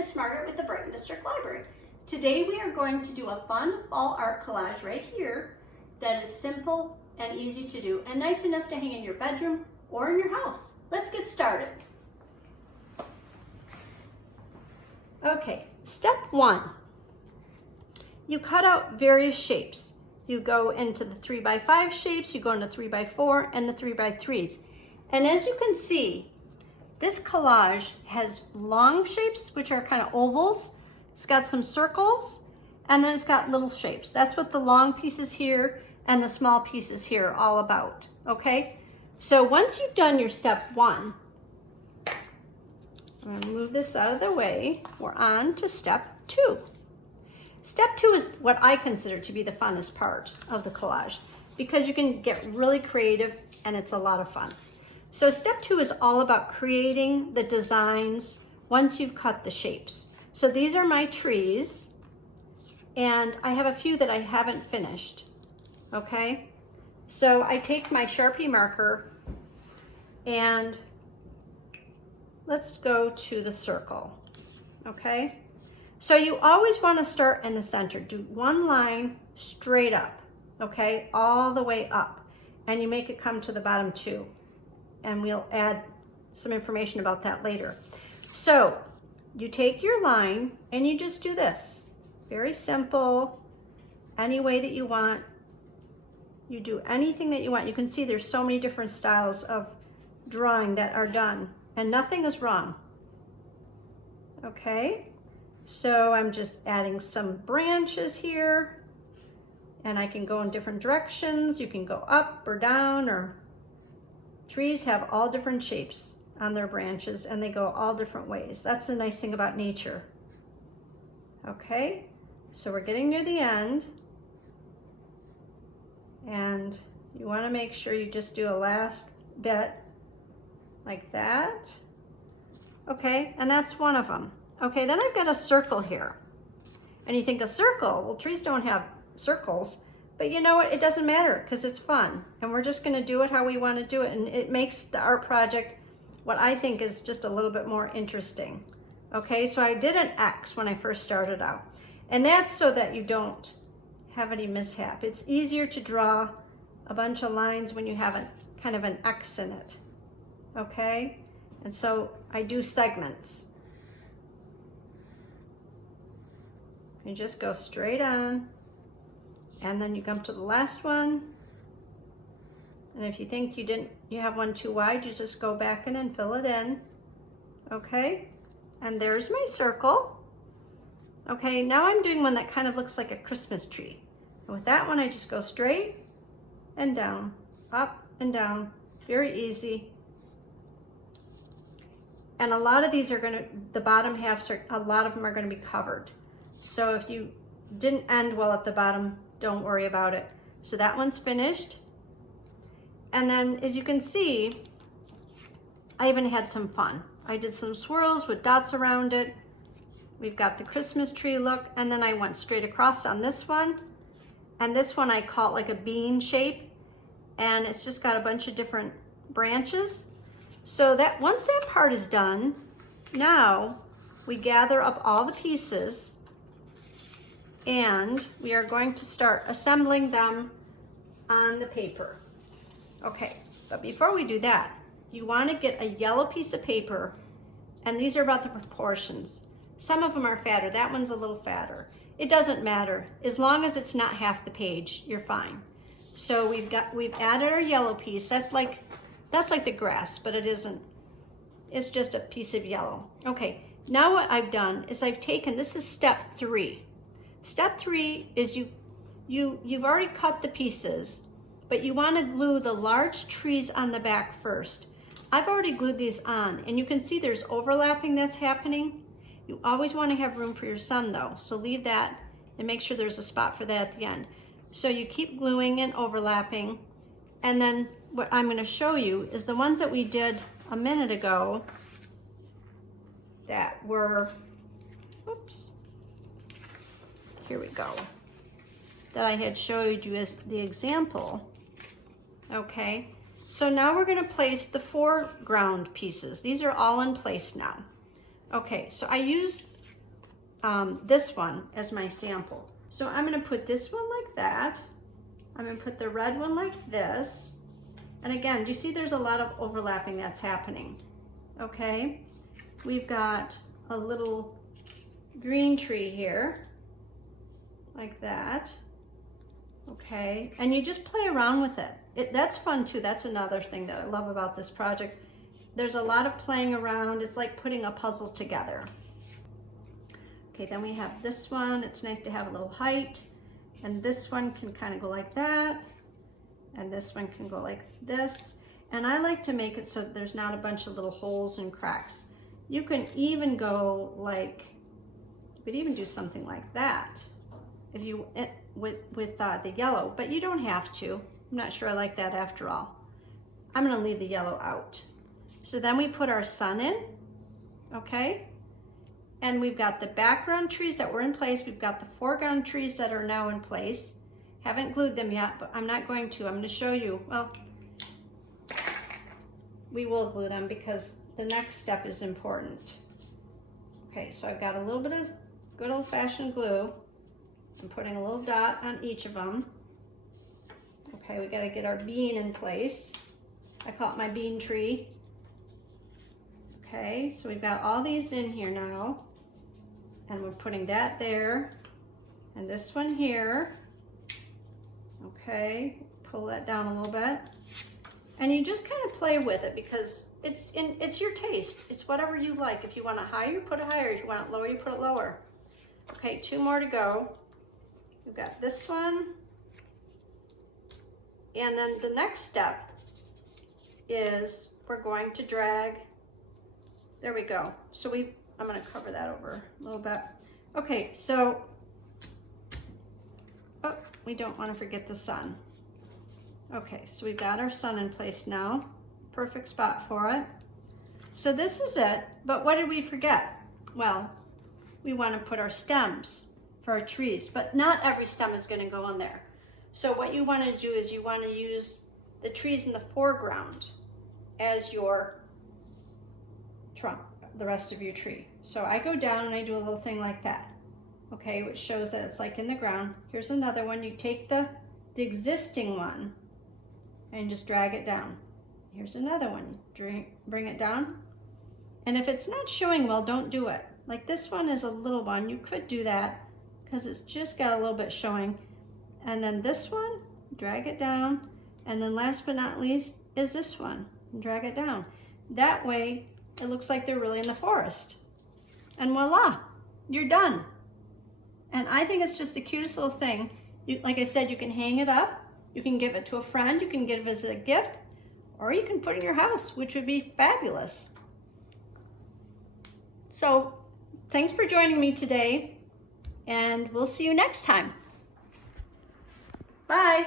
Miss Margaret with the Brighton District Library. Today we are going to do a fun fall art collage right here that is simple and easy to do and nice enough to hang in your bedroom or in your house. Let's get started. Okay, step one. You cut out various shapes. You go into the 3x5 shapes, you go into 3x4 and the 3x3s. And as you can see, this collage has long shapes, which are kind of ovals. It's got some circles, and then it's got little shapes. That's what the long pieces here and the small pieces here are all about, okay? So once you've done your step one, I'm gonna move this out of the way. We're on to step two. Step two is what I consider to be the funnest part of the collage because you can get really creative and it's a lot of fun. So step two is all about creating the designs once you've cut the shapes. So these are my trees and I have a few that I haven't finished, okay? So I take my Sharpie marker and let's go to the circle, okay? So you always want to start in the center. Do one line straight up, okay? All the way up, and you make it come to the bottom too. And we'll add some information about that later. So you take your line and you just do this. Very simple, any way that you want. You do anything that you want. You can see there's so many different styles of drawing that are done and nothing is wrong. Okay, so I'm just adding some branches here and I can go in different directions. You can go up or down, or trees have all different shapes on their branches and they go all different ways. That's the nice thing about nature. Okay, so we're getting near the end and you want to make sure you just do a last bit like that. Okay, and that's one of them. Okay, then I've got a circle here. And you think a circle, well, trees don't have circles. But you know what, it doesn't matter because it's fun and we're just gonna do it how we wanna do it, and it makes the art project what I think is just a little bit more interesting. Okay, so I did an X when I first started out, and that's so that you don't have any mishap. It's easier to draw a bunch of lines when you have a kind of an X in it, okay? And so I do segments. You just go straight on. And then you come to the last one. And if you think you have one too wide, you just go back in and fill it in. Okay, and there's my circle. Okay, now I'm doing one that kind of looks like a Christmas tree. And with that one, I just go straight and down, up and down, very easy. And a lot of these are the bottom halves, a lot of them are gonna be covered. So if you didn't end well at the bottom, don't worry about it. So that one's finished. And then as you can see, I even had some fun. I did some swirls with dots around it. We've got the Christmas tree look, and then I went straight across on this one. And this one I call it like a bean shape. And it's just got a bunch of different branches. So that once that part is done, now we gather up all the pieces and we are going to start assembling them on the paper. Okay, but before we do that, you want to get a yellow piece of paper, and these are about the proportions. Some of them are fatter, that one's a little fatter. It doesn't matter, as long as it's not half the page, you're fine. So we've added our yellow piece. That's like the grass, but it isn't. It's just a piece of yellow. Okay, now what I've done is I've taken, this is step three. Step three is you've already cut the pieces, but you want to glue the large trees on the back first. I've already glued these on, and you can see there's overlapping that's happening. You always want to have room for your sun though, so leave that and make sure there's a spot for that at the end. So you keep gluing and overlapping, and then what I'm going to show you is the ones that we did a minute ago that were, oops, here we go, that I had showed you as the example. Okay, so now we're going to place the foreground pieces. These are all in place now. Okay, so I use this one as my sample. So I'm gonna put this one like that. I'm gonna put the red one like this. And again, do you see there's a lot of overlapping that's happening? Okay, we've got a little green tree here, like that. Okay, and you just play around with it. That's fun too. That's another thing that I love about this project. There's a lot of playing around. It's like putting a puzzle together. Okay, then we have this one. It's nice to have a little height. And this one can kind of go like that. And this one can go like this. And I like to make it so that there's not a bunch of little holes and cracks. You can even go like, you could even do something like that if you with the yellow, but you don't have to. I'm not sure I like that after all. I'm gonna leave the yellow out. So then we put our sun in, okay? And we've got the background trees that were in place. We've got the foreground trees that are now in place. Haven't glued them yet, but I'm not going to. I'm going to show you. Well, we will glue them because the next step is important. Okay, so I've got a little bit of good old-fashioned glue. I'm putting a little dot on each of them. Okay, we got to get our bean in place. I call it my bean tree. Okay, so we've got all these in here now. And we're putting that there. And this one here. Okay, pull that down a little bit. And you just kind of play with it because it's your taste. It's whatever you like. If you want it higher, you put it higher. If you want it lower, you put it lower. Okay, 2 more to go. We've got this one. And then the next step is we're going to drag. There we go. So I'm going to cover that over a little bit. Okay, so we don't want to forget the sun. Okay, so we've got our sun in place now. Perfect spot for it. So this is it, but what did we forget? Well, we want to put our stems for our trees, but not every stem is going to go in there. So what you want to do is you want to use the trees in the foreground as your trunk, the rest of your tree. So I go down and I do a little thing like that. Okay, which shows that it's like in the ground. Here's another one. You take the existing one and just drag it down. Here's another one. Bring it down. And if it's not showing well, don't do it. Like this one is a little one. You could do that because it's just got a little bit showing. And then this one, drag it down. And then last but not least is this one. Drag it down. That way, it looks like they're really in the forest. And voila, you're done. And I think it's just the cutest little thing. Like I said, you can hang it up, you can give it to a friend, you can give it as a gift, or you can put it in your house, which would be fabulous. So thanks for joining me today, and we'll see you next time. Bye.